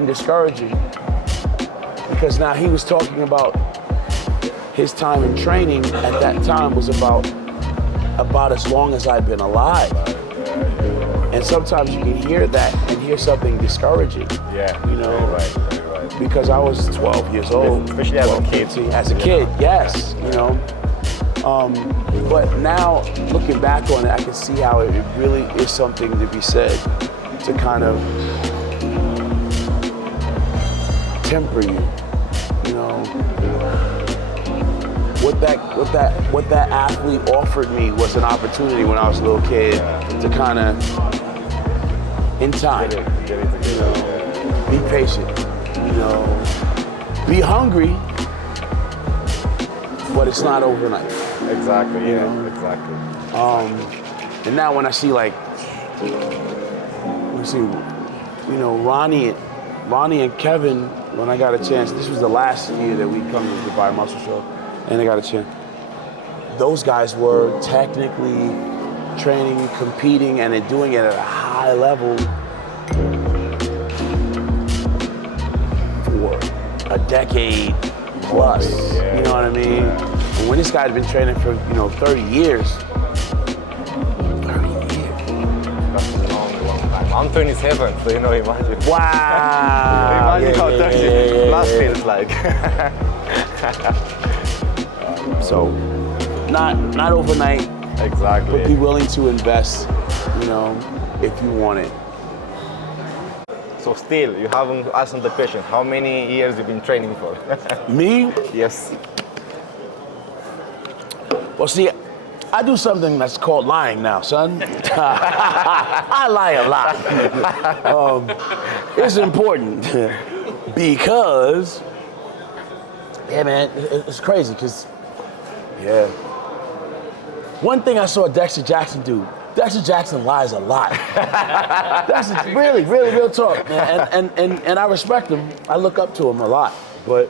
been discouraging because now he was talking about his time in training at that time was about as long as I've been alive. And sometimes you can hear that and hear something discouraging. Yeah, you know, very right. Because I was 12 years old. Especially as a kid. As a kid, yes, you know. But now, looking back on it, I can see how it really is something to be said to kind of temper you, you know. What that athlete offered me was an opportunity when I was a little kid to kind of, in time, Get it together. you know, be patient, you know, be hungry, but it's not overnight. Exactly, You yeah, know? exactly. And now when I see you know, Ronnie and Kevin, when I got a chance, this was the last year that we come to the Dubai Muscle Show, and I got a chance. Those guys were technically training, competing, and they're doing it at a high level for a decade plus. Yeah. You know what I mean? And when this guy's been training for, 30 years. 30 years. That's a long time. I'm 27, so imagine. Wow. Imagine how 30 plus feels like. So, not overnight. Exactly. But be willing to invest, if you want it. So still, you haven't answered the question. How many years you've been training for? Me? Yes. Well, see, I do something that's called lying now, son. I lie a lot. It's important because, yeah, man, it's crazy because, yeah. One thing I saw Dexter Jackson do, Dexter Jackson lies a lot. That's really real talk, man. And I respect him. I look up to him a lot. But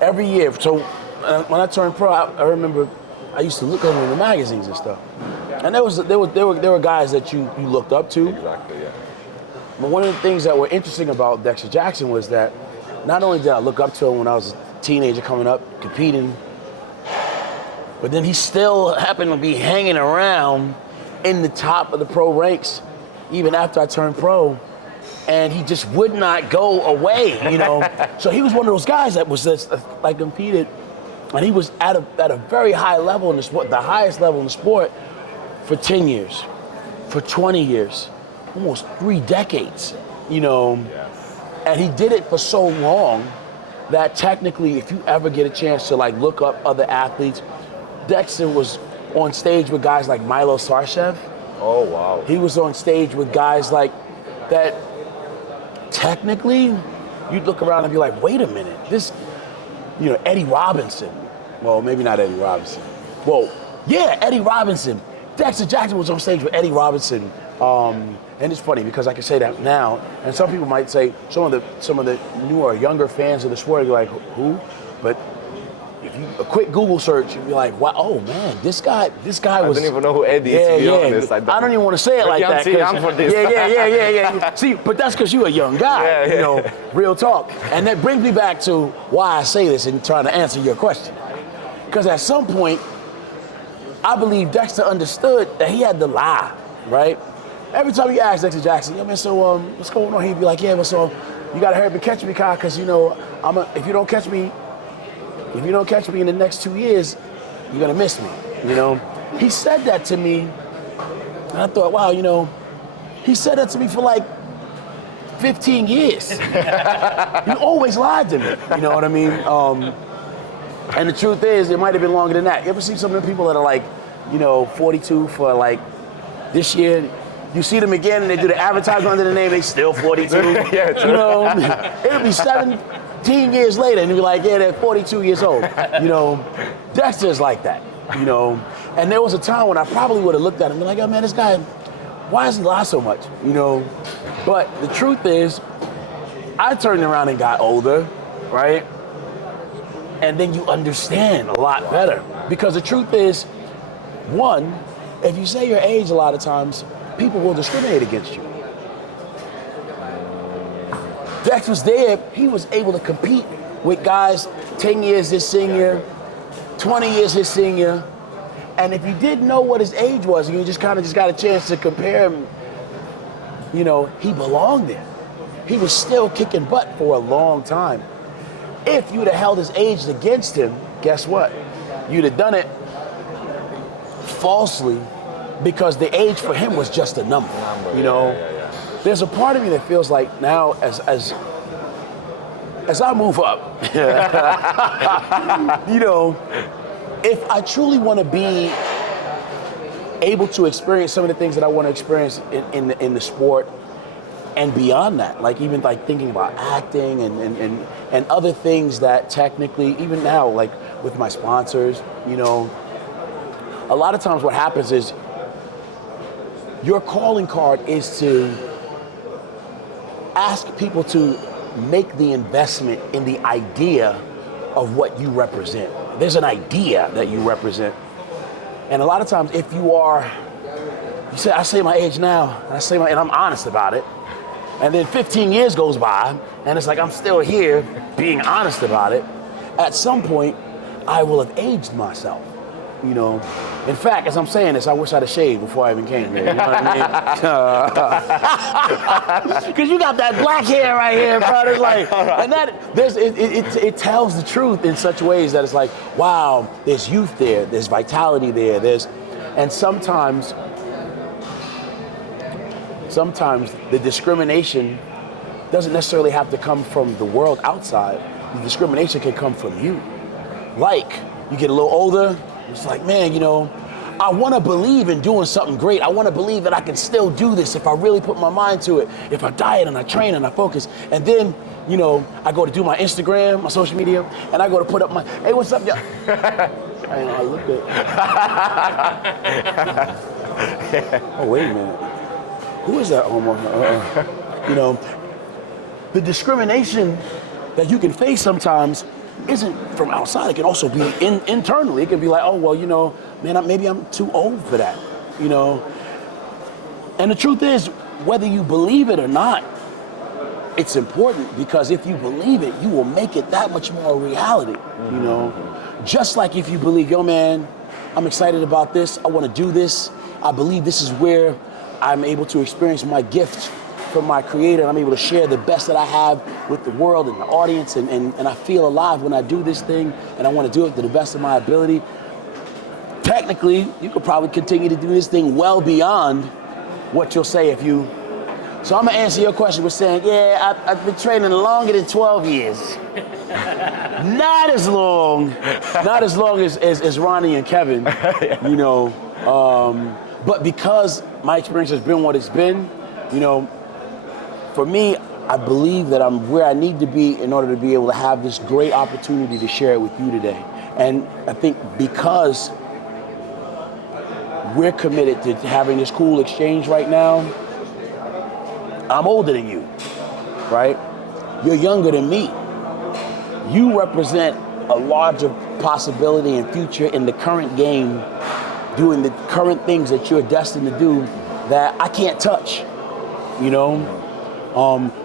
every year, so when I turned pro, I remember I used to look at him in the magazines and stuff. And there were guys that you looked up to. Exactly, yeah. But one of the things that were interesting about Dexter Jackson was that not only did I look up to him when I was a teenager coming up, competing, but then he still happened to be hanging around in the top of the pro ranks, even after I turned pro, and he just would not go away, So he was one of those guys that was just like competed, and he was at a very high level in the sport, the highest level in the sport, for 10 years, for 20 years, almost 3 decades, Yes. And he did it for so long that technically, if you ever get a chance to look up other athletes, Dexter was on stage with guys like Milo Sarcev. Oh, wow. He was on stage with guys like that. Technically, you'd look around and be like, wait a minute, this, Eddie Robinson. Well, maybe not Eddie Robinson. Well, yeah, Eddie Robinson. Dexter Jackson was on stage with Eddie Robinson. And it's funny because I can say that now, and some people might say, some of the newer, younger fans of the sport are like, who? But if you a quick Google search, you'd be like, wow, oh man, this guy was. I don't even know who Eddie is, to be honest. I don't even want to say it like that. I'm for this. Yeah. See, but that's because you're a young guy, real talk. And that brings me back to why I say this and trying to answer your question. Because at some point, I believe Dexter understood that he had to lie, right? Every time you ask Dexter Jackson, man, so what's going on? He'd be like, yeah, but so you gotta hurry up and catch me, Kai, because if you don't catch me in the next 2 years, you're gonna miss me. He said that to me, and I thought, wow, he said that to me for 15 years. He always lied to me. You know what I mean? And the truth is, it might have been longer than that. You ever see some of the people that are 42 for this year? You see them again and they do the advertisement under the name, they still 42. Yeah, It'll be 17 years later and you'll be like, yeah, they're 42 years old. Dexter's like that, And there was a time when I probably would have looked at him and been like, oh man, this guy, why does he lie so much? But the truth is, I turned around and got older, right? And then you understand a lot better. Because the truth is, one, if you say your age a lot of times, people will discriminate against you. Dex was there, he was able to compete with guys 10 years his senior, 20 years his senior. And if you didn't know what his age was, and you just got a chance to compare him, you know, he belonged there. He was still kicking butt for a long time. If you'd have held his age against him, guess what? You'd have done it falsely because the age for him was just a number. You know, there's a part of me that feels like now as I move up, you know, if I truly want to be able to experience some of the things that I want to experience in the sport and beyond that, like even like thinking about acting and other things that technically, even now, like with my sponsors, you know, a lot of times what happens is your calling card is to ask people to make the investment in the idea of what you represent. There's an idea that you represent. And a lot of times if you are, I say my age now, and I'm honest about it, and then 15 years goes by, and it's like I'm still here being honest about it, at some point, I will have aged myself, you know. In fact, as I'm saying this, I wish I'd have shaved before I even came here, you know what I mean? Because you got that black hair right here, bro. It's like, and it tells the truth in such ways that it's like, wow, there's youth there, there's vitality there, and sometimes the discrimination doesn't necessarily have to come from the world outside. The discrimination can come from you. Like, you get a little older, it's like, man, you know, I want to believe in doing something great. I want to believe that I can still do this if I really put my mind to it, if I diet and I train and I focus. And then, you know, I go to do my Instagram, my social media, and I go to put up my, hey, what's up, y'all? And I look at, oh, wait a minute. Who is that homo? You know, the discrimination that you can face sometimes isn't from outside. It can also be internally. It can be like, oh, well, you know, man, maybe I'm too old for that, you know. And the truth is, whether you believe it or not, it's important because if you believe it, you will make it that much more a reality, you know. Just like if you believe, yo, man, I'm excited about this. I want to do this. I believe this is where I'm able to experience my gift from my creator. I'm able to share the best that I have with the world and the audience, and I feel alive when I do this thing, and I want to do it to the best of my ability. Technically, you could probably continue to do this thing well beyond what you'll say if you... So I'm gonna answer your question with saying, yeah, I've been training longer than 12 years. Not as long as Ronnie and Kevin, you know, but because my experience has been what it's been, you know, for me, I believe that I'm where I need to be in order to be able to have this great opportunity to share it with you today. And I think because we're committed to having this cool exchange right now, I'm older than you, right? You're younger than me. You represent a larger possibility and future in the current game, doing the current things that you're destined to do that I can't touch, you know?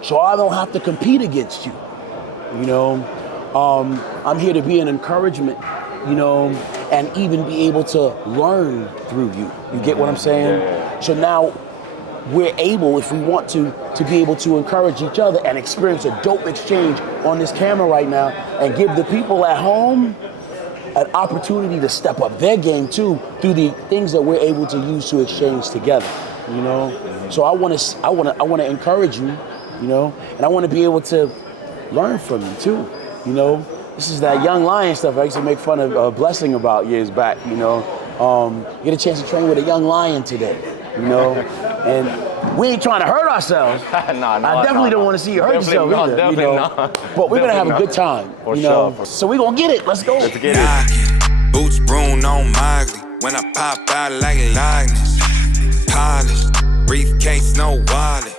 So I don't have to compete against you, you know? I'm here to be an encouragement, you know, and even be able to learn through you. You get what I'm saying? Yeah. So now we're able, if we want to be able to encourage each other and experience a dope exchange on this camera right now and give the people at home an opportunity to step up their game too through the things that we're able to use to exchange together, you know? So I want to encourage you, you know, and I want to be able to learn from you too, you know? This is that young lion stuff I used to make fun of Blessing about years back, you know? Get a chance to train with a young lion today, you know? And we ain't trying to hurt ourselves. I definitely don't want to see you hurt yourself either. Definitely you know? not. But we're going to have a good time. For you sure. know? So we're going to get it. Let's go. Let's get it. Boots brewing on Miley. When I pop out like likeness. Polished. Briefcase, no wallet.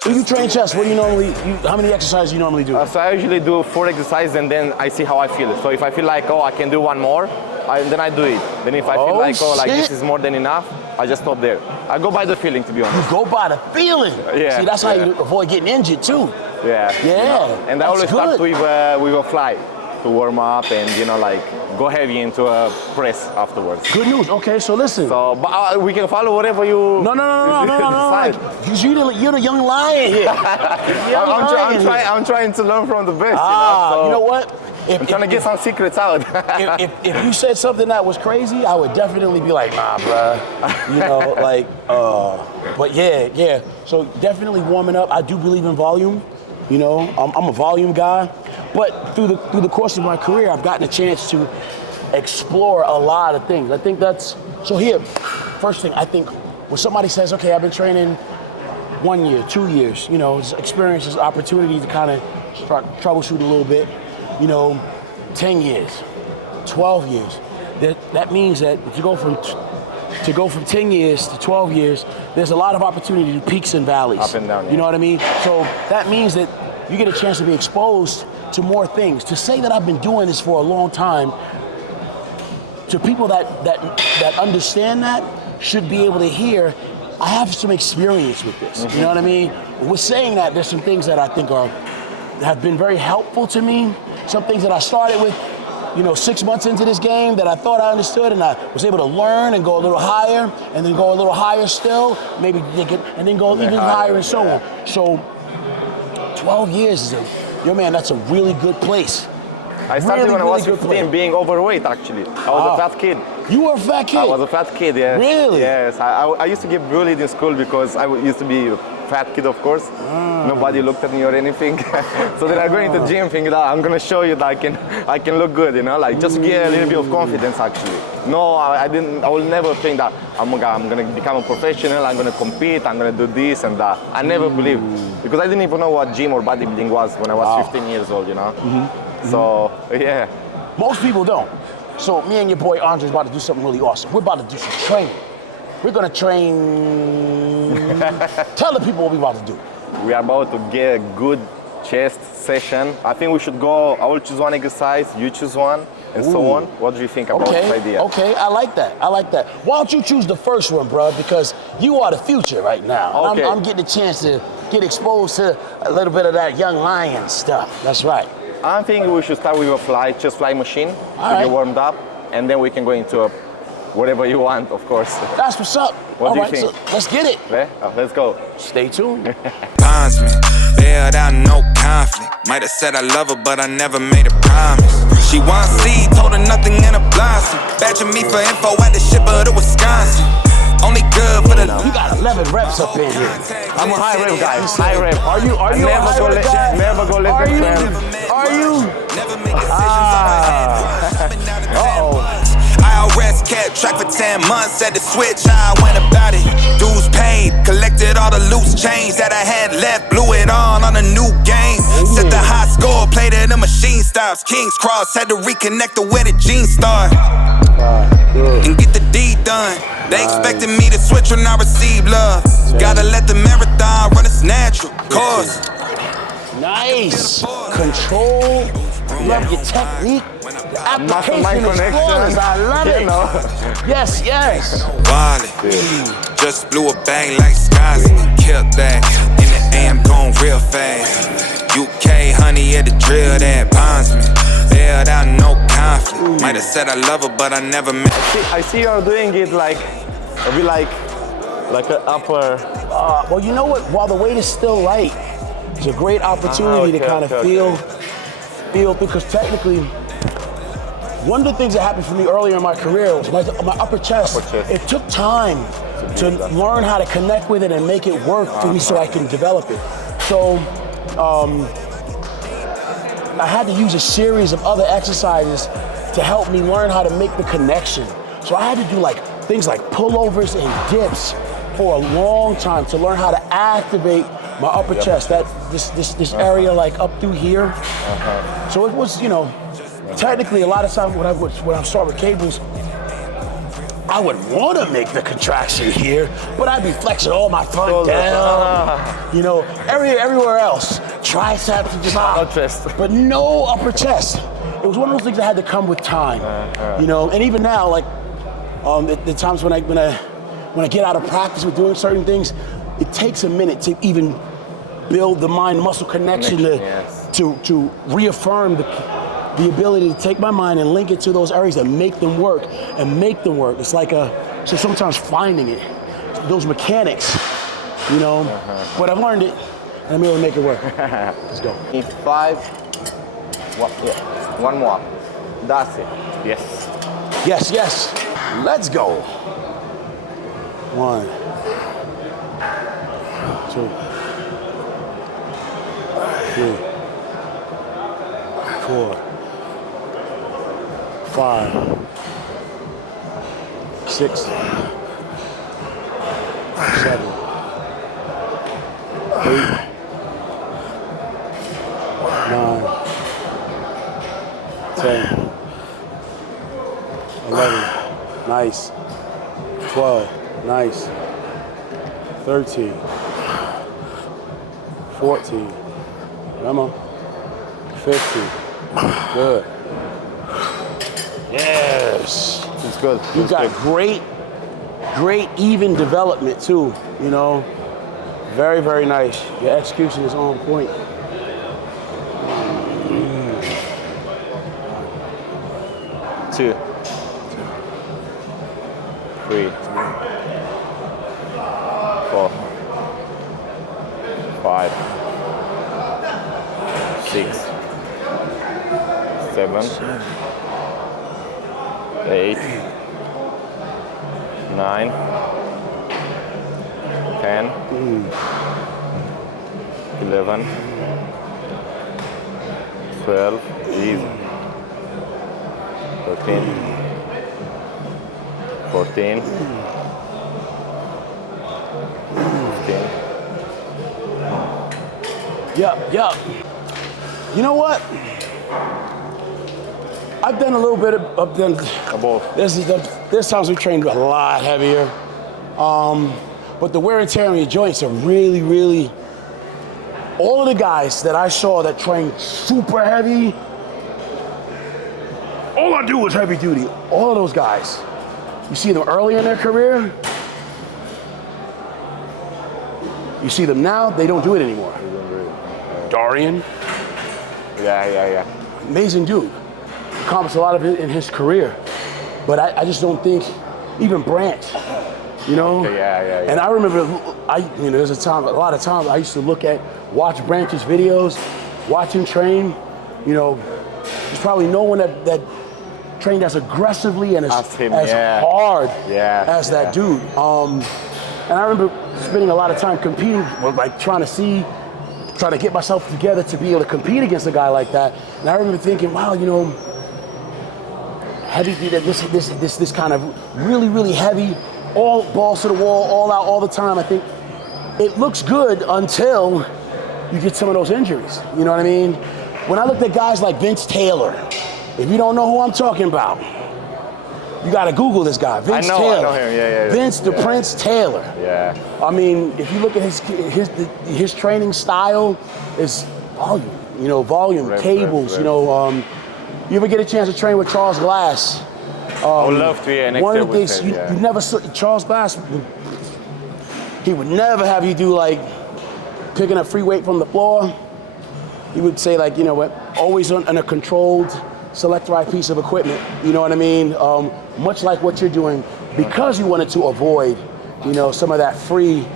So you train chest. What do you normally, how many exercises do you normally do? So I usually do 4 exercises and then I see how I feel. So if I feel like, oh, I can do one more, then I do it. Then if I feel like, oh, like this is more than enough, I just stop there. I go by the feeling, to be honest. You go by the feeling. Yeah. See, that's how you avoid getting injured too. Yeah. Yeah. You know? And I that's always start good. with a fly to warm up and, you know, like go heavy into a press afterwards. Good news. Okay, so listen. So, but we can follow whatever you No. decide. Because you're the young lion here. I'm trying to learn from the best. You know what? I'm trying to get some secrets out. if you said something that was crazy, I would definitely be like, nah, bruh. You know, like, but yeah. So definitely warming up. I do believe in volume. You know, I'm a volume guy. But through the course of my career, I've gotten a chance to explore a lot of things. I think that's, so here, first thing, I think when somebody says, okay, I've been training 1 year, 2 years, you know, experiences, opportunity to kind of start troubleshoot a little bit, you know, 10 years, 12 years. That means that to go from 10 years to 12 years, there's a lot of opportunity to peaks and valleys. Up and down, yeah. You know what I mean? So that means that you get a chance to be exposed to more things. To say that I've been doing this for a long time, to people that understand that, should be able to hear, I have some experience with this. You know what I mean? With saying that, there's some things that I think have been very helpful to me. Some things that I started with, you know, 6 months into this game that I thought I understood, and I was able to learn and go a little higher, and then go a little higher still, maybe and then go even higher and so on. So 12 years is that's a really good place. I started really, when I was really 15 being overweight, actually. I was a fat kid. You were a fat kid? I was a fat kid, yes. Really? Yes. I used to get bullied in school because I used to be a fat kid, of course. Nobody looked at me or anything. So then I go into the gym thinking that I'm going to show you that I can look good, you know, like just to get a little bit of confidence, actually. No, I will never think that I'm going to become a professional, I'm going to compete, I'm going to do this and that. I never believed, because I didn't even know what gym or bodybuilding was when I was 15 years old, you know. So, yeah. Most people don't. So me and your boy Andrei is about to do something really awesome. We're about to do some training. We're going to train. Tell the people what we're about to do. We are about to get a good chest session. I think we should go, I will choose one exercise, you choose one, and so on. What do you think about this idea? Okay, I like that. Why don't you choose the first one, bro? Because you are the future right now. Okay. I'm getting a chance to get exposed to a little bit of that young lion stuff. That's right. I'm thinking we should start with a chest fly machine to get warmed up, and then we can go into whatever you want, of course. That's what's up. What do you think? So let's get it. Let's go. Stay tuned. Bonds me, bailed out, no conflict. Might have said I love her, but I never made a promise. She wants seed, told her nothing in a blossom. Badging me for info at the shipper to Wisconsin. Only good for the. You got 11 reps up in here. I'm a high rep guy. High rep. Are you a high rep guy? Never go let them friend. Are you? IRS kept track for 10 months at the switch. I went about it. Dues paid, collected all the loose change that I had left, blew it on a new game. Set the high score, played it, the machine stops. King's Cross had to reconnect the where the jeans start. And get the deed done. They expected me to switch when I receive love. Gotta let the marathon run its natural course. Nice. Control. Love your technique. The application is flawless. I love it. Yes. Wallet. Just blew a bag like skies. Killed that. In the AM going real fast. UK honey at the drill that bonds me. Bailed out, no conflict. Might have said I love her, but I never met. I see you're doing it like a bit like an upper. Well, you know what? While the weight is still light, it's a great opportunity to kind of feel through. Because technically, one of the things that happened for me earlier in my career was my upper chest. It took time to learn how to connect with it and make it work for me so I can develop it. So I had to use a series of other exercises to help me learn how to make the connection. So I had to do things like pullovers and dips for a long time to learn how to activate my upper chest, this area up through here. So it was, technically a lot of times when I start with cables, I would want to make the contraction here, but I'd be flexing all my front down, everywhere else, triceps and just but no upper chest. It was one of those things that had to come with time, and even now, the times when I get out of practice with doing certain things, it takes a minute to even build the mind-muscle connection to reaffirm the ability to take my mind and link it to those areas that make them work and make them work. It's like so sometimes finding it, those mechanics, you know, but I've learned it and I'm able to make it work. Let's go. 5, one more. That's it. Yes. Yes, yes. Let's go. 1, 2, 3, 4, 5, 6, 7, 8, 9, 10, 11, nice. 12, nice. 13, 14, come on. 15, good. Yes. It's good. You got great even development too, you know. Very, very nice. Your execution is on point. 2, 3, 4, 5, 6, 7, 8, 9, 10, 11, 12, easy. 13, 14, 15. Yup. You know what? I've done a little bit of there's times we trained a lot heavier. But the wear and tear on your joints are really, really, all of the guys that I saw that trained super heavy, all I do was heavy duty. All of those guys, you see them early in their career, you see them now, they don't do it anymore. Dorian. Yeah. Amazing dude. Accomplished a lot of it in his career. But I just don't think, even Branch, you know? Okay, yeah. And I remember, there's a lot of times I used to watch Branch's videos, watch him train. You know, there's probably no one that trained as aggressively and as hard as that dude. And I remember spending a lot of time competing, like trying to get myself together to be able to compete against a guy like that. And I remember thinking, wow, you know, heavy, this kind of really, really heavy, all balls to the wall, all out, all the time. I think it looks good until you get some of those injuries. You know what I mean? When I looked at guys like Vince Taylor, if you don't know who I'm talking about, you got to Google this guy, Vince Taylor. I know him. Yeah. Vince the Prince Taylor. Yeah. I mean, if you look at his training style, is volume, cables. You know, you ever get a chance to train with Charles Glass? I would love to. Yeah. One of the things you never saw Charles Glass. He would never have you do like picking up free weight from the floor. He would say like, you know what, always on a controlled, selectorized piece of equipment. You know what I mean? Much like what you're doing, because you wanted to avoid, you know, some of that free.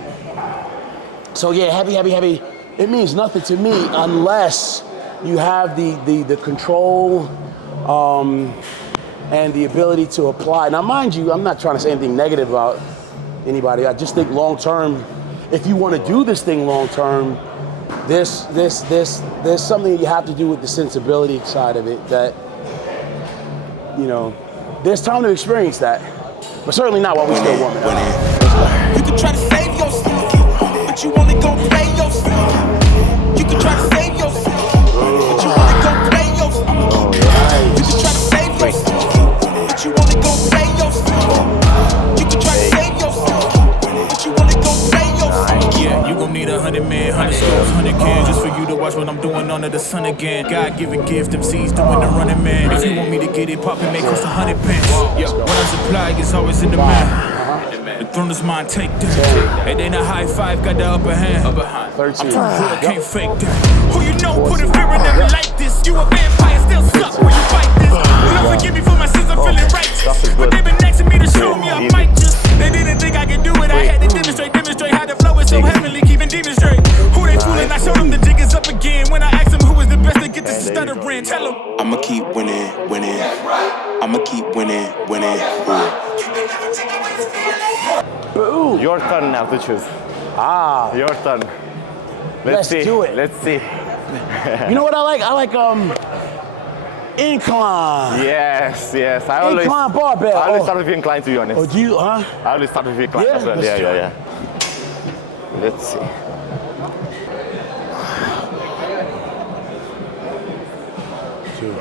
So yeah, heavy. It means nothing to me unless you have the control and the ability to apply. Now, mind you, I'm not trying to say anything negative about anybody. I just think long term, if you want to do this thing long term, there's something you have to do with the sensibility side of it that, you know, there's time to experience that, but certainly not while we're still warming up. You can try to save yourself, but you only gon' play yourself. You can try to save yourself, but you only gon' play yourself. You can try to save yourself, but you only gon' play yourself. You can try to save yourself, but you only gon' play yourself. Yeah, you gon' need 100 men, 100 scopes, 100 cans, just for you to watch what I'm doing under the sun again. God-given gift, them C's doing the running man. If you want me to get it poppin', make cost 100 pence. Yeah, what I supply is always in demand. The throne is mine, take this. It ain't a high five, got the upper hand. 13. I can't fake that. Who you know put a fear in them like this? You a vampire, still suck when you fight this. Lord forgive me for my sins, I'm feeling righteous. But they been asking me to show me I might just. They didn't think I could do it. I had to demonstrate how the flow is so heavenly, keeping demons straight. Who they fooling? I showed them the jig is up again. When I asked them who was the best to get this stuttering, tell them I'ma keep winning, winning. I'ma keep winning, winning. Ooh. Your turn now to choose. Your turn. Let's see. do it. Let's see. You know what I like? I like incline. Yes. I always Incline barbell. start with incline, to be honest. Oh, do you, huh? I always start with incline Yeah? as well. Let's try. Yeah. Let's see. Two.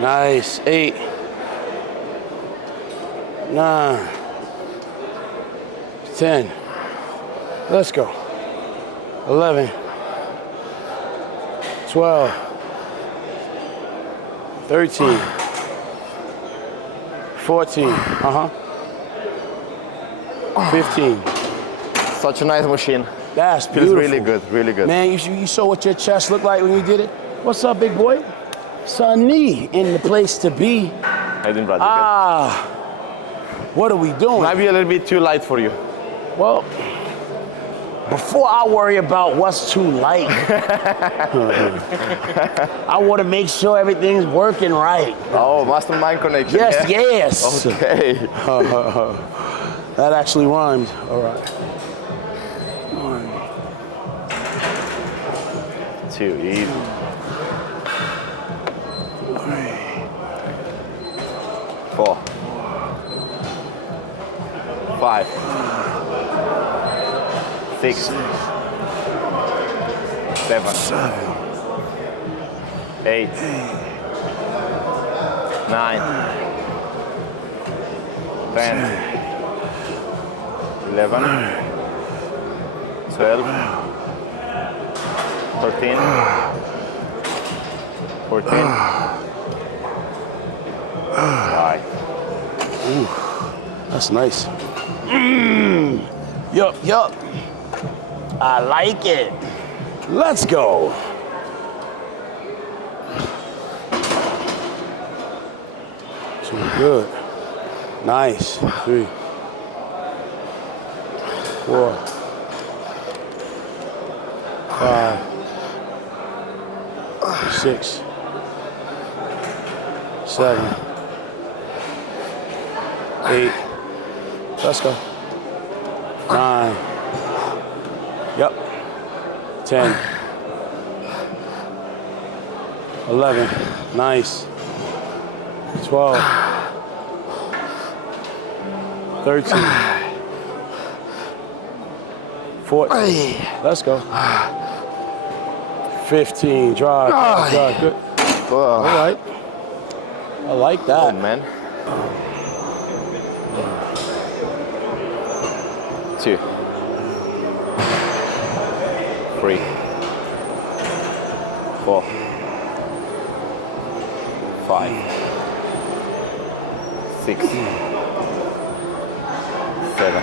Nice. 8, 9, 10. Let's go. 11, 12, 13, 14. 15. Such a nice machine. That's Feels beautiful. really good, really good. Man, you saw what your chest looked like when you did it? What's up, big boy? Sunny in the place to be. I didn't brother. What are we doing? Might be a little bit too light for you. Well, before I worry about what's too light, I want to make sure everything's working right. Oh, mastermind connection. Yes, yeah. yes. Okay. That actually rhymed. All right. 2, easy. 4, 5, 6, 7, 8, 9, 10, 11, 12, 13, 14. Right. Ooh, that's nice. Yup. I like it. Let's go. So good. Nice. 3, 4, 5, 6, 7, 8. Let's go. 9. Yep. 10. 11. Nice. 12. 13. 14. Let's go. 15. Drive. Good. All right. I like that. Oh, man. 2, 3, 4, 5, 6, 7,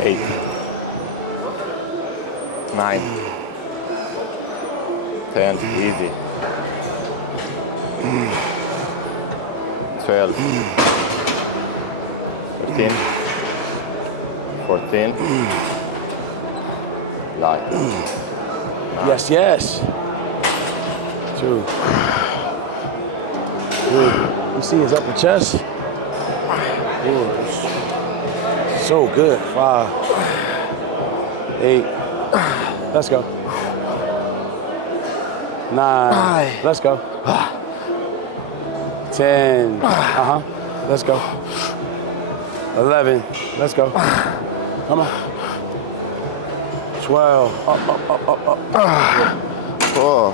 8, 9, 10, easy. 12, 13, 14, light. Yes. 2, 3. You see his upper chest? Ooh, so good. 5, 8. Let's go. 9. Let's go. 10. Let's go. 11. Let's go. Come on. 12. Up. Oh,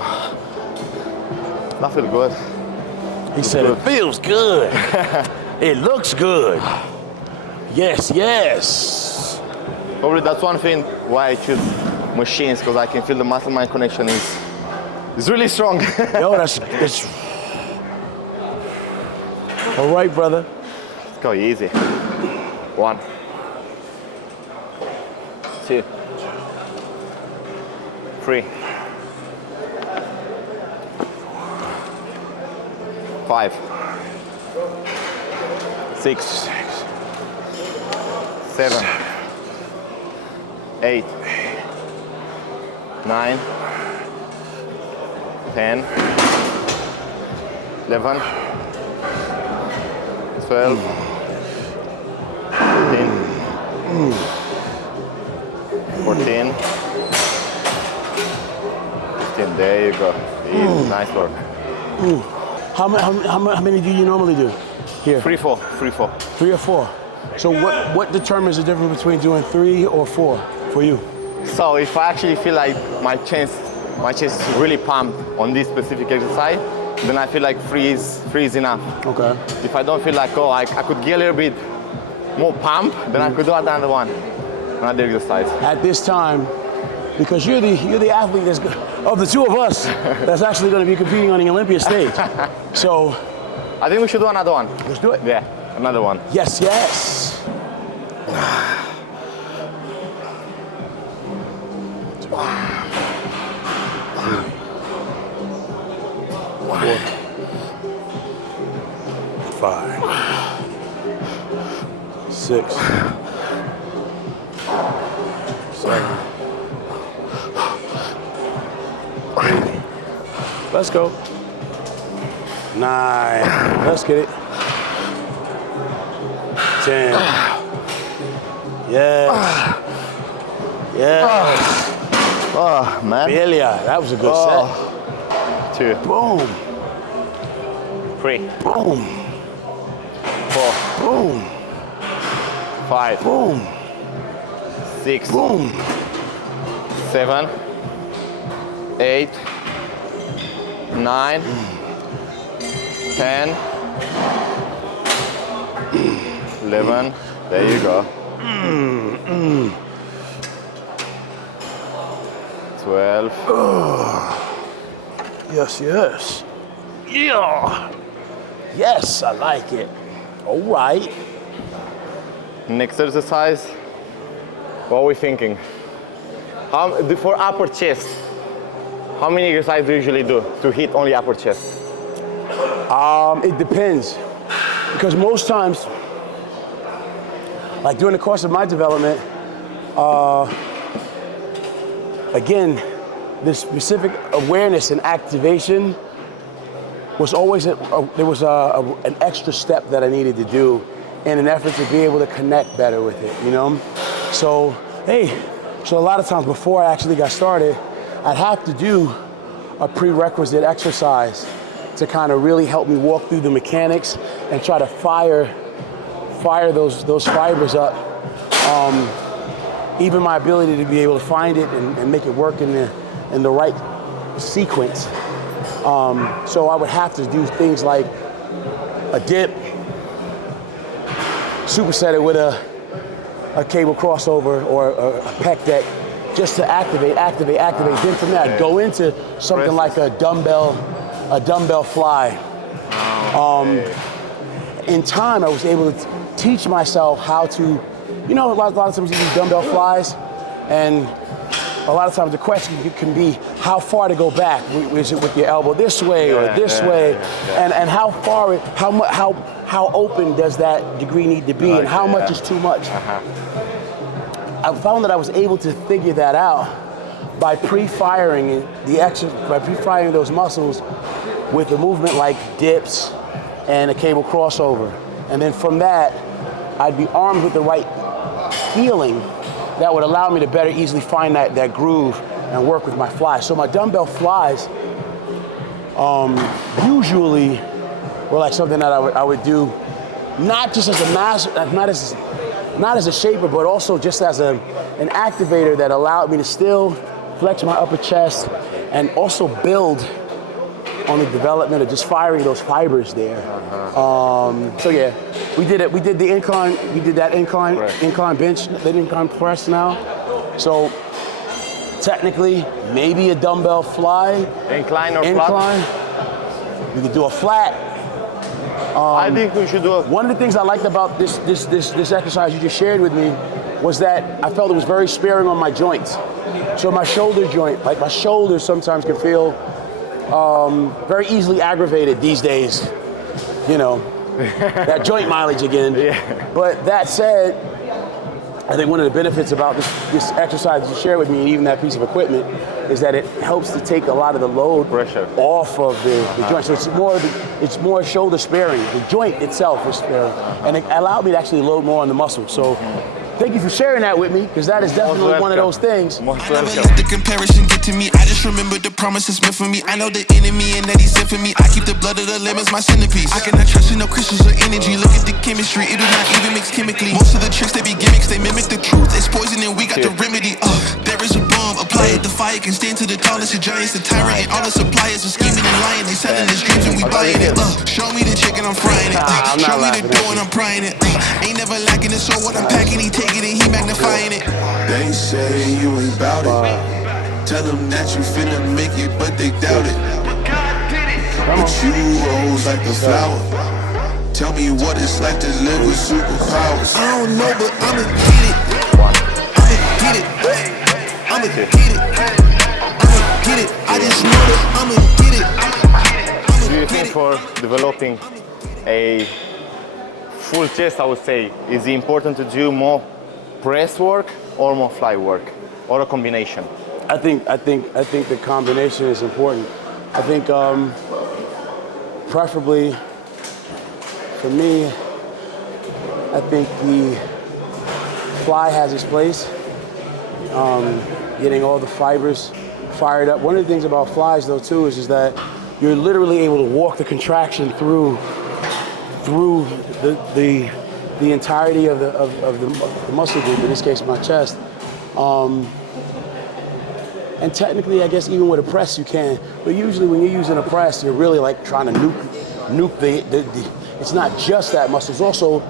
that feels good. He said it feels good. It looks good. Yes. Probably that's one thing why I choose machines, because I can feel the muscle-mind connection is really strong. Yo, that's all right, brother. Let's go easy. 1, 2, 3, 5, 6, 7, 8, 9, 10, 11, 12, 13, 14, 15. There you go. Nice work. How many do you normally do here? 3, 4, 3, 4. 3 or 4. So what determines the difference between doing 3 or 4 for you? So if I actually feel like my chest is really pumped on this specific exercise, then I feel like 3 is enough. Okay. If I don't feel like, oh, I could get a little bit more pump, then I could do another one, another exercise. At this time, because you're the athlete that's of the two of us that's actually going to be competing on the Olympia stage. So I think we should do another one. let's do it. Yeah, another one. Yes, yes. 5, 6, 7. Let's go. 9. Let's get it. 10. Yes. Yes. Oh, man. Belia, that was a good set. 2, Boom. 3, Boom. 4, Boom. 5, Boom. 6, Boom. 7, 8, 9, 10, 11. There you go. 12. Yes, yes. Yeah. Yes, I like it. All right. Next exercise. What are we thinking? For upper chest, how many exercises do you usually do to hit only upper chest? It depends. Because most times, like during the course of my development, again, this specific awareness and activation was always, there was an extra step that I needed to do in an effort to be able to connect better with it, you know? So, so a lot of times before I actually got started, I'd have to do a prerequisite exercise to kind of really help me walk through the mechanics and try to fire those fibers up. Even my ability to be able to find it and make it work in the right sequence. So I would have to do things like a dip, superset it with a cable crossover or a pec deck, just to activate. Then from there, I'd go into something like a dumbbell fly. In time, I was able to teach myself how to, a lot of times you do dumbbell flies, and a lot of times the question can be how far to go back. Is it with your elbow this way or this way? And how far, how open does that degree need to be, and how much is too much? I found that I was able to figure that out by pre-firing those muscles with a movement like dips and a cable crossover. And then from that, I'd be armed with the right feeling that would allow me to better easily find that groove and work with my flies. So my dumbbell flies usually were like something that I would do not just as a not as a shaper, but also just as an activator that allowed me to still flex my upper chest and also build on the development of just firing those fibers there. So yeah, we did it. We did the incline. We did that incline bench, the incline press now. So technically, maybe a dumbbell fly. Incline or flat? You could do a flat. I think we should do a... One of the things I liked about this exercise you just shared with me was that I felt it was very sparing on my joints. So my shoulder joint, like my shoulders sometimes can feel very easily aggravated these days. You know, that joint mileage again. Yeah. But that said, I think one of the benefits about this exercise that you share with me, and even that piece of equipment, is that it helps to take a lot of the load Pressure off of the joint. So it's more shoulder sparing. The joint itself is sparing, and it allowed me to actually load more on the muscle. So thank you for sharing that with me, because that is definitely one of those things. I never let the comparison get to me. I just remember the promises meant for me. I know the enemy and that he's sent for me. I keep the blood of the lamb as my centerpiece. I cannot trust in no crystals or energy. Look at the chemistry, it do not even mix chemically. Most of the tricks, they be gimmicks, they mimic the truth. It's poison and we got the remedy. There is a bomb, apply it, the fire can stand to the tallest of giants. The tyrant and all the suppliers are scheming and lying. They selling us dreams and we buying it. Show me the chicken, I'm frying it. Show me the dough and I'm prying it. Ain't never lacking it, so what I'm packing, he taking it, he magnifying it. They say you ain't bout it. Tell them that you finna make it, but they doubt it. But you rose like the flower. Tell me what it's like to live with superpowers. I don't know, but I'ma get it. I'ma get it. I'ma get it. I'ma get it. I just know that I'ma get it. Do you think for developing a full chest, I would say, is it important to do more press work or more fly work, or a combination? I think the combination is important. I think preferably for me, I think the fly has its place. Getting all the fibers fired up. One of the things about flies, though, too, is that you're literally able to walk the contraction through the entirety of the muscle group. In this case, my chest. And technically, I guess even with a press you can, but usually when you're using a press, you're really like trying to nuke the it's not just that muscle, it's also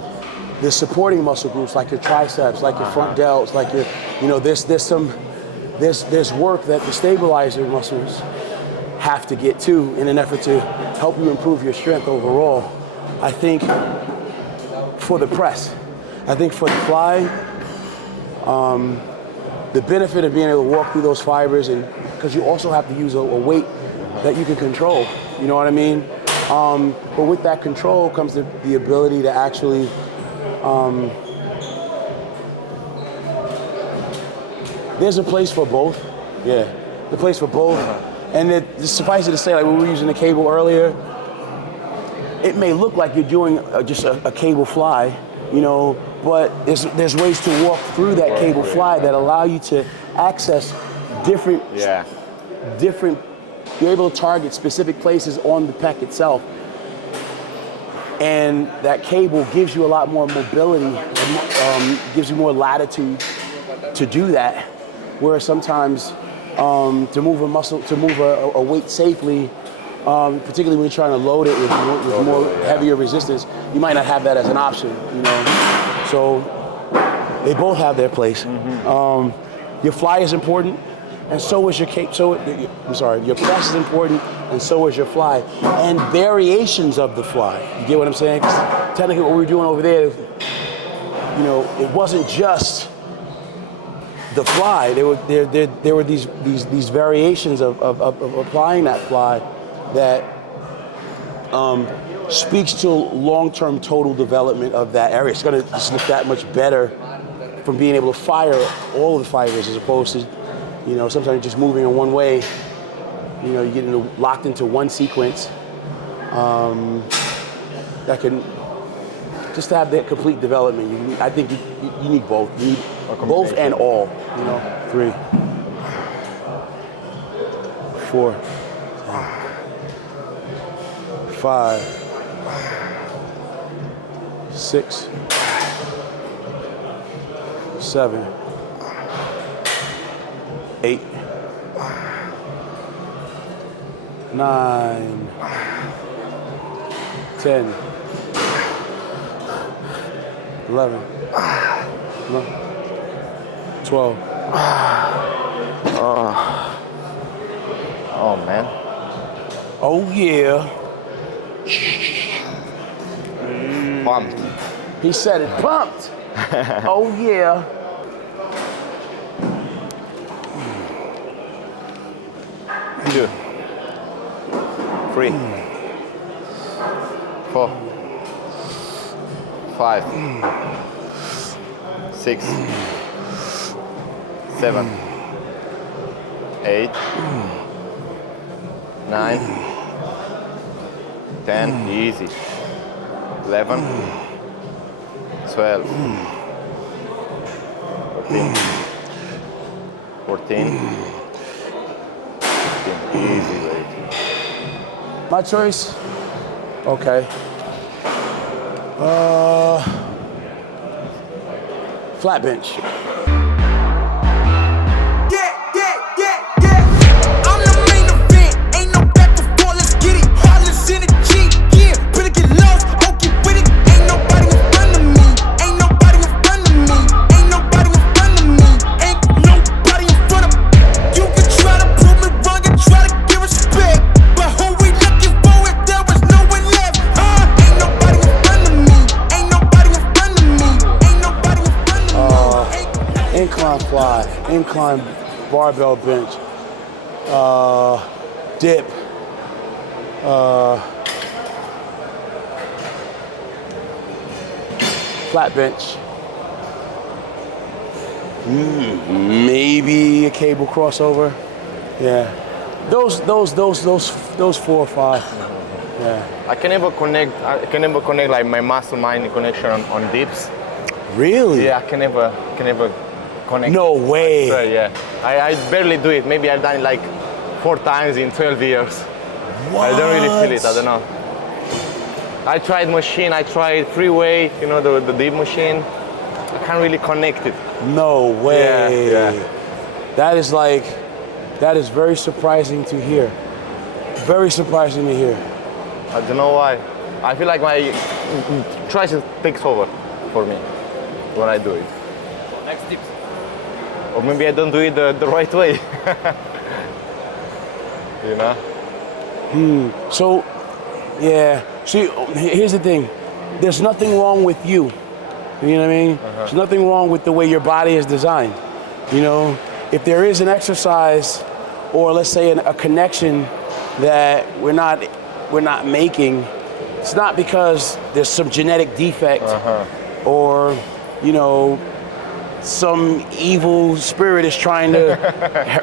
the supporting muscle groups like your triceps, like your front delts, like your, you know, there's work that the stabilizer muscles have to get to in an effort to help you improve your strength overall. I think for the press, I think for the fly, the benefit of being able to walk through those fibers, and because you also have to use a weight that you can control, you know what I mean? But with that control comes the ability to actually there's a place for both. Yeah, the place for both. And suffice it to say, like when we were using the cable earlier, it may look like you're doing just a cable fly, you know, but there's ways to walk through that cable fly that allow you to access different, you're able to target specific places on the pec itself. And that cable gives you a lot more mobility, gives you more latitude to do that. Whereas sometimes to move a muscle, to move a weight safely, particularly when you're trying to load it with more heavier resistance, you might not have that as an option, you know. So they both have their place. Your fly is important, and so is your cape. Your press is important, and so is your fly, and variations of the fly. You get what I'm saying? 'Cause technically, what we were doing over there, you know, it wasn't just the fly. There were these variations of applying that fly that speaks to long-term total development of that area. It's going to just look that much better from being able to fire all of the fibers as opposed to, you know, sometimes just moving in one way. You know, you get locked into one sequence that can just have that complete development. I think you need both. You need both and all. You know, 3, 4, 5, 6, 7, 8, 9, 10, 11, 12. Oh man. Oh yeah. Pumped. He said it, pumped. Oh yeah. 2, 3, 4, 5, 6, 7, 8, 9, 10, easy, 11, 12, 13, 14, 15, easy weight. My choice? Okay. Flat bench. I'm the main event, ain't no back and forth, let's get it. Heartless in the G, yeah, really get lost, okay with it. Ain't nobody in front of me, ain't nobody in front of me, ain't nobody in front of me, ain't nobody in front of me. You can try to prove me wrong and try to give respect, but who we looking for if there was no one left? Ain't nobody in front of me, ain't nobody in front of me, ain't nobody in front of me. Incline fly, incline barbell bench, dip, flat bench, maybe a cable crossover. Yeah, those 4 or 5. Yeah. I can never connect like my muscle-mind connection on dips. Really? Yeah, I can never connect. No way. So, yeah, I barely do it. Maybe I've done it like 4 times in 12 years. What? I don't really feel it. I don't know. I tried machine. I tried free weight. You know the deep machine. I can't really connect it. No way. Yeah. That is very surprising to hear. Very surprising to hear. I don't know why. I feel like my tricep takes over for me when I do it. Next tips. Or maybe I don't do it the right way. You know? So, yeah. See, here's the thing. There's nothing wrong with you. You know what I mean? There's nothing wrong with the way your body is designed. You know, if there is an exercise, or let's say a connection that we're not making, it's not because there's some genetic defect or, you know, some evil spirit is trying to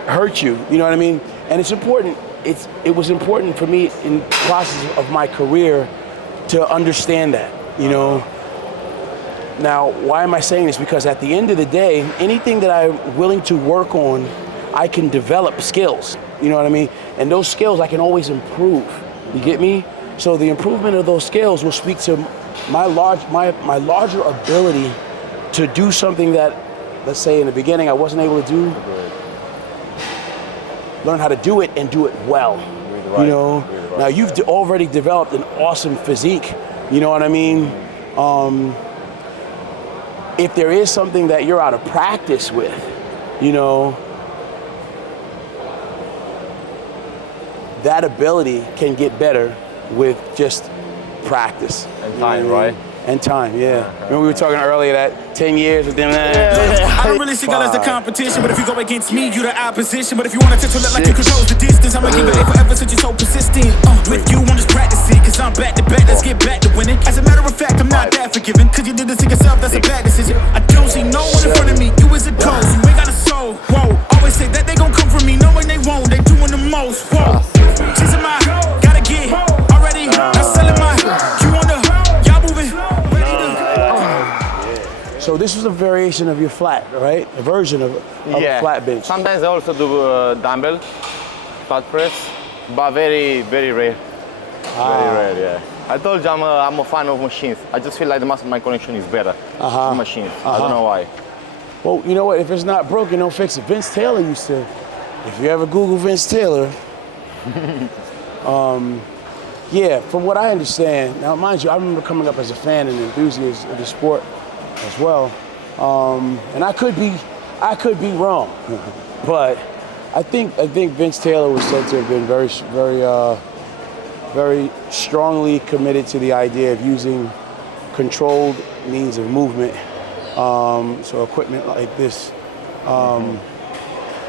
hurt you. You know what I mean? And it's important. It was important for me in the process of my career to understand that, you know. Now, why am I saying this? Because at the end of the day, anything that I'm willing to work on, I can develop skills. You know what I mean? And those skills I can always improve. You get me? So the improvement of those skills will speak to my larger ability to do something that, let's say in the beginning I wasn't able to do. Learn how to do it and do it well. You know? Now you've already developed an awesome physique. You know what I mean? If there is something that you're out of practice with, you know, that ability can get better with just practice. And time, right? And time, yeah. Remember we were talking earlier that 10 years with them. I don't really see God as the competition, but if you go against me, you the opposition. But if you wanna touch it like you control the distance, I'ma give it A forever since you're so persistent. With you, I'm just practicing, cause I'm back to back, let's get back to winning. As a matter of fact, I'm not that forgiving, cause you did this to yourself, that's a bad decision. I don't see no one in front of me, you is a ghost, you ain't got a soul. Whoa, always say that they gon' come for me, knowing they won't, they doing the most. Whoa, chasing my, gotta get already, not selling my, you on the, y'all moving, ready to. So this was a variation of your flat, right? A version of a flat bench. Sometimes I also do dumbbell, flat press, but very, very rare. Very rare, yeah. I told you I'm a fan of machines. I just feel like the muscle-mind connection is better in machines. I don't know why. Well, you know what? If it's not broken, don't fix it. Vince Taylor used to, if you ever Google Vince Taylor, yeah, from what I understand, now mind you, I remember coming up as a fan and enthusiast of the sport as well, and I could be wrong, but I think Vince Taylor was said to have been very strongly committed to the idea of using controlled means of movement, so equipment like this,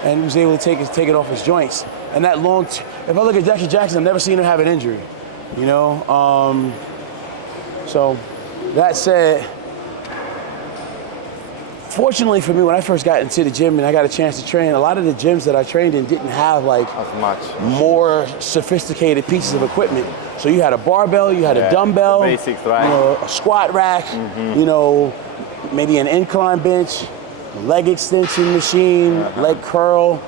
and he was able to take it off his joints. And that if I look at Dexter Jackson, I've never seen him have an injury, you know? So that said, fortunately for me, when I first got into the gym and I got a chance to train, a lot of the gyms that I trained in didn't have like as much more sophisticated pieces of equipment. So you had a barbell, you had a dumbbell, the basics, right? You know, a squat rack, you know, maybe an incline bench, leg extension machine, leg curl,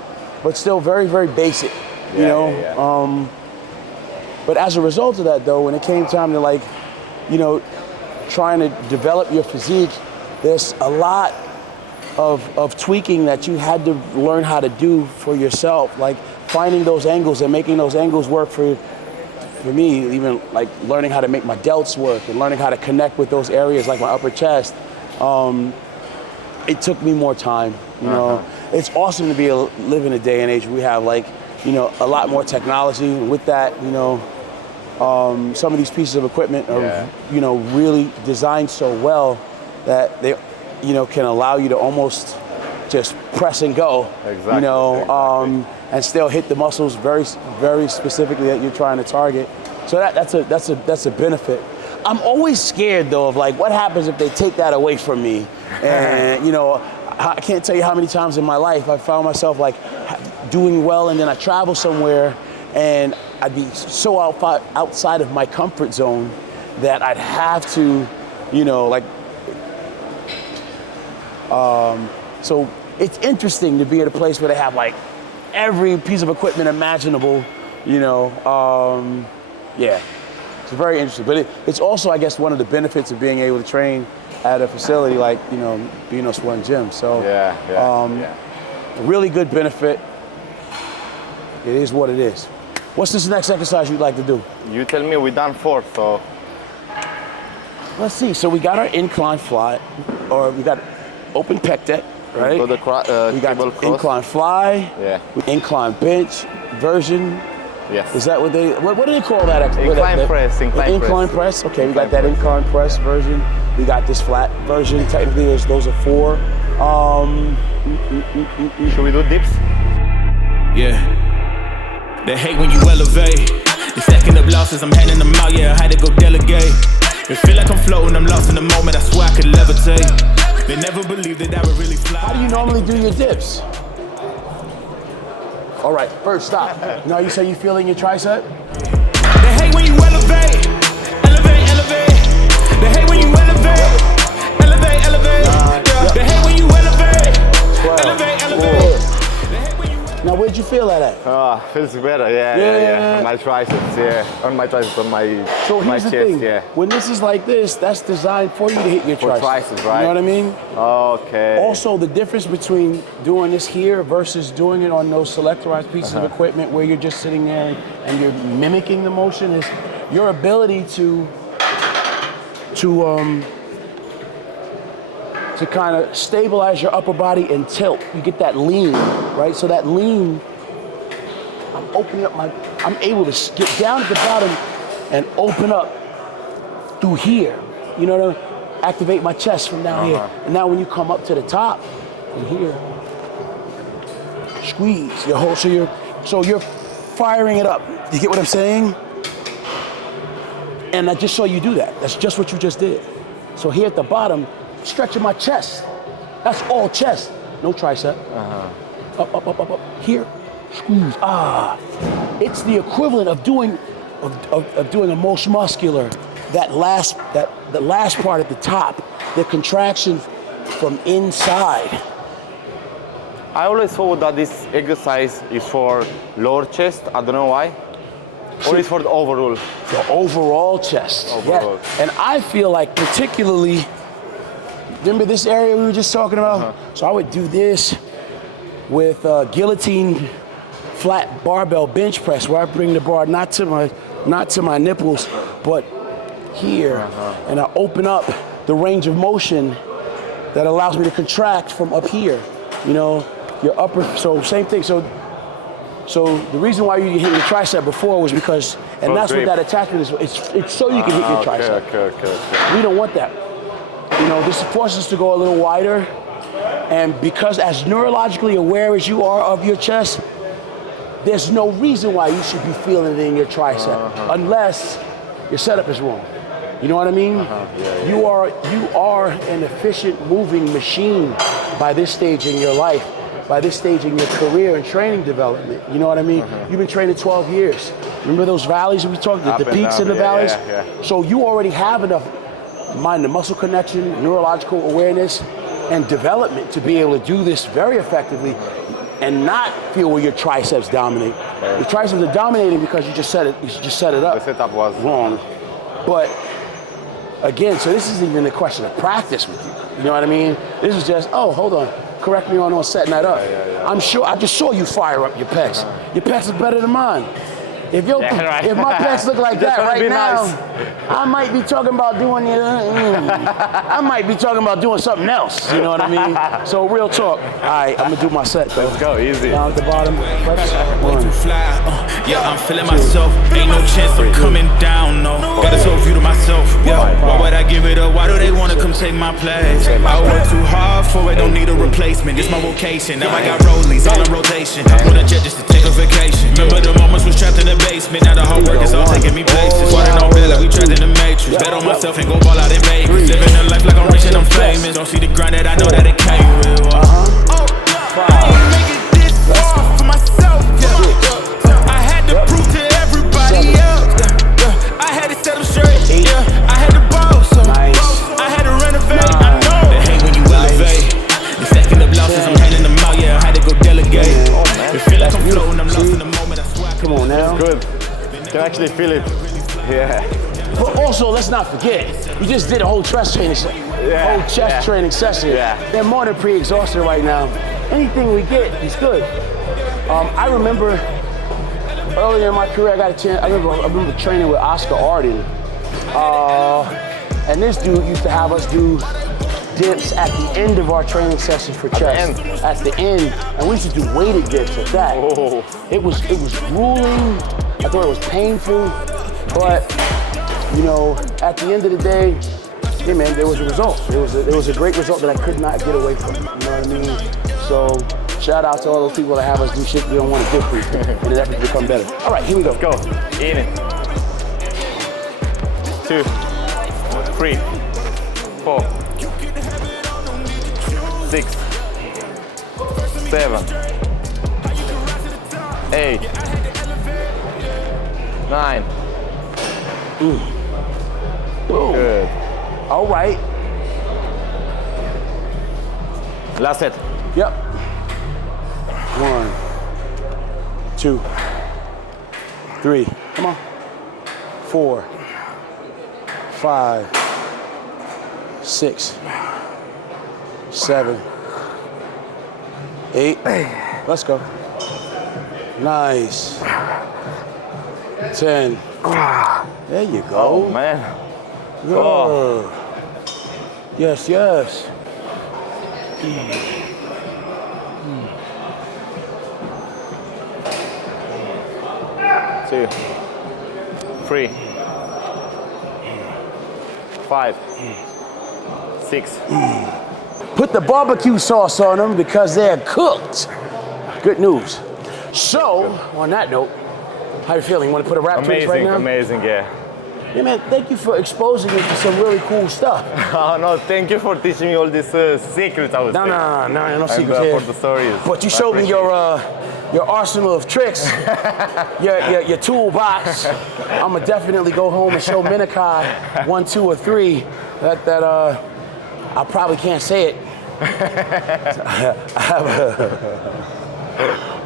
but still very, very basic, you know. But as a result of that, though, when it came time to like, you know, trying to develop your physique, there's a lot of tweaking that you had to learn how to do for yourself, like finding those angles and making those angles work for me, even like learning how to make my delts work and learning how to connect with those areas like my upper chest. It took me more time, you know. It's awesome to live in a day and age where we have like, you know, a lot more technology. And with that, you know, some of these pieces of equipment are, you know, really designed so well that they, you know, can allow you to almost just press and go, you know, and still hit the muscles very, very specifically that you're trying to target. So that's a benefit. I'm always scared though of like what happens if they take that away from me, and you know, I can't tell you how many times in my life I found myself like doing well, and then I travel somewhere and I'd be so outside of my comfort zone that I'd have to, you know, like. So it's interesting to be at a place where they have like every piece of equipment imaginable, you know. Yeah, it's very interesting. But it's also, I guess, one of the benefits of being able to train at a facility like, you know, Benos One Gym. So a really good benefit. It is what it is. What's this next exercise you'd like to do? You tell me. We done 4, so. Let's see. So we got our incline fly, or we got open pec deck, right? We got the incline fly, incline bench version. Yes. Is that what do they call that? Incline press. Incline press. Okay, we got that incline press version. We got this flat version. Technically, those are 4. Should we do dips? Yeah. They hate when you elevate. They stacking up losses, I'm handing them out, yeah, I had to go delegate. It feel like I'm floating, I'm lost in the moment, I swear I could levitate. They never believed that I would really fly. How do you normally do your dips? All right, first stop. Now you say you feel in your tricep? They hate when you elevate. Elevate. They hate when you elevate. Elevate. They hate when you elevate. 12. Elevate. Now, where'd you feel that at? Feels better, yeah. On my triceps, on my triceps, on my So here's my the chest, thing. When this is like this, that's designed for you to hit your triceps. triceps, right? You know what I mean? Okay. Also, the difference between doing this here versus doing it on those selectorized pieces of equipment where you're just sitting there and you're mimicking the motion is your ability to kind of stabilize your upper body and tilt. You get that lean, right? So that lean, I'm able to get down at the bottom and open up through here. You know what I mean? Activate my chest from down here. And now when you come up to the top, from here, squeeze your whole, so you're firing it up. You get what I'm saying? And I just saw you do that. That's just what you just did. So here at the bottom, stretching my chest. That's all chest. No tricep. Up. Here, squeeze. It's the equivalent of doing a most muscular. The last part at the top, the contraction from inside. I always thought that this exercise is for lower chest. I don't know why. Or it's for the overall. The overall chest. Overall. Yeah. And I feel like particularly. Remember this area we were just talking about? So I would do this with guillotine flat barbell bench press, where I bring the bar not to my nipples, but here, and I open up the range of motion that allows me to contract from up here. You know, your upper. So same thing. So the reason why you hit your tricep before was because, and that's what that attachment is. It's so you can hit your tricep. Okay. We don't want that. You know, this forces us to go a little wider, And because as neurologically aware as you are of your chest, there's no reason why you should be feeling it in your tricep unless your setup is wrong. You know what I mean? You are an efficient moving machine by this stage in your life, by this stage in your career and training development. You know what I mean? You've been training 12 years. Remember those valleys we talked about, the peaks and the valleys? So you already have enough mind to muscle connection, neurological awareness, and development to be able to do this very effectively and not feel where your triceps dominate. Your triceps are dominating because you just set it up. The setup was wrong. But again, so this isn't even a question of practice with you. You know what I mean? This is just, oh, hold on. Correct me on setting that up. I'm sure, I just saw you fire up your pecs. Your pecs are better than mine. If my pecs look like that right now, I might be talking about doing I might be talking about doing something else. You know what I mean? So real talk. All right, I'm gonna do my set though. Let's go, easy. Down at the bottom. Way too fly, yeah, I'm feeling myself. Ain't no chance I'm coming down, no. Got a soul view to myself, yeah. Why would I give it up? Why do they wanna come take my place? I work too hard for it, don't need a replacement. It's my vocation. Now I got rollies on a rotation. On a jet just to take a vacation. Remember the moments was trapped in the basement. Now the hard work is all taking me places. Running on red like we trapped in the matrix. Bet on myself and go ball out in Vegas. Living a life like I'm rich and I'm famous. Don't see the grind that I know that it came with. I ain't make it this far for myself. I had to prove to everybody else. I had to set them straight. I had to boss. I had to renovate. I know they hate when you elevate. The stacking up losses, I'm handing them out. Yeah, I had to go delegate. It feel like I'm floating, I'm lost in the moment. I swear. Come on now. good. You can actually feel it. Yeah. But also, let's not forget, we just did a whole chest training training session. They're more than pre-exhausted right now. Anything we get is good. I remember earlier in my career, I got a chance. I remember training with Oscar Arden, and this dude used to have us do dips at the end of our training sessions for chest. At the end, and we used to do weighted dips at that. It was grueling. I thought it was painful, but you know, at the end of the day, yeah, man, there was a result. There was a great result that I could not get away from. You know what I mean? So shout out to all those people that have us do shit we don't want to do in an effort to become better. All right, here we go. Go. In it. 2, 3, 4, 6, 7, 8, 9. Ooh. Good. All right. Last set. Yep. 1, 2, 3. Come on. 4, 5, 6, 7, 8. Let's go. Nice. 10. There you go. Oh, man. Oh. Yes, yes. 2, 3, 5, 6. Put the barbecue sauce on them because they're cooked. Good news. So, on that note, how you feeling? Want to put a wrap to this right now? Amazing, yeah. Yeah, man, thank you for exposing me to some really cool stuff. Oh, no, thank you for teaching me all these secrets, I would say. No secrets here. For the stories. But you showed me your arsenal of tricks, your toolbox. I'm gonna definitely go home and show Minikai 1, 2, or 3 that I probably can't say it.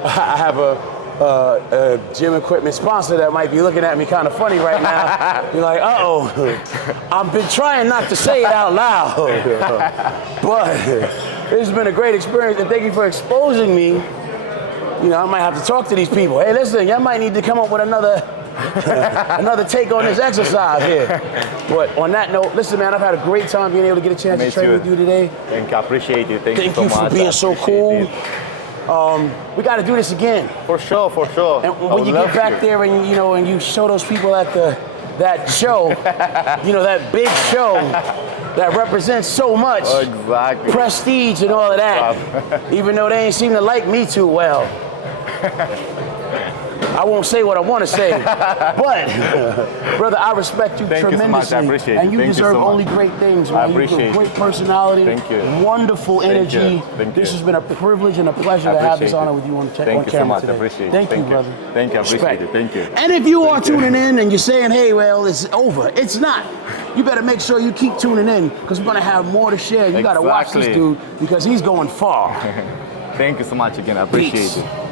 I have a gym equipment sponsor that might be looking at me kind of funny right now. You're like, uh-oh. I've been trying not to say it out loud. But this has been a great experience, and thank you for exposing me. You know, I might have to talk to these people. Hey, listen, y'all might need to come up with another take on this exercise here. But on that note, listen, man, I've had a great time being able to get a chance to train with you today. Thank you, I appreciate you. Thank you so much. Thank you for being so cool. We got to do this again. For sure. And when you get back there and and you show those people at that show, that big show, that represents so much Exactly. prestige and all of that, even though they ain't seem to like me too well. I won't say what I want to say, but brother, I respect you tremendously. Thank you so much. I appreciate it. And you Thank you deserve so much. only great things, man. I appreciate You've got it. great personality, Thank you. wonderful Thank you. energy. Thank This you. has been a privilege and a pleasure I to have this appreciate honor it. with you on Thank on you so camera much. I today. appreciate it. Thank you, Thank you. brother. Thank you. I appreciate Respect. it. Thank you. And if you are tuning in and you're saying, hey, well, it's over, it's not. You better make sure you keep tuning in because we're going to have more to share. You got to watch this Exactly. dude because he's going far. Thank you so much again. I appreciate Peace. it.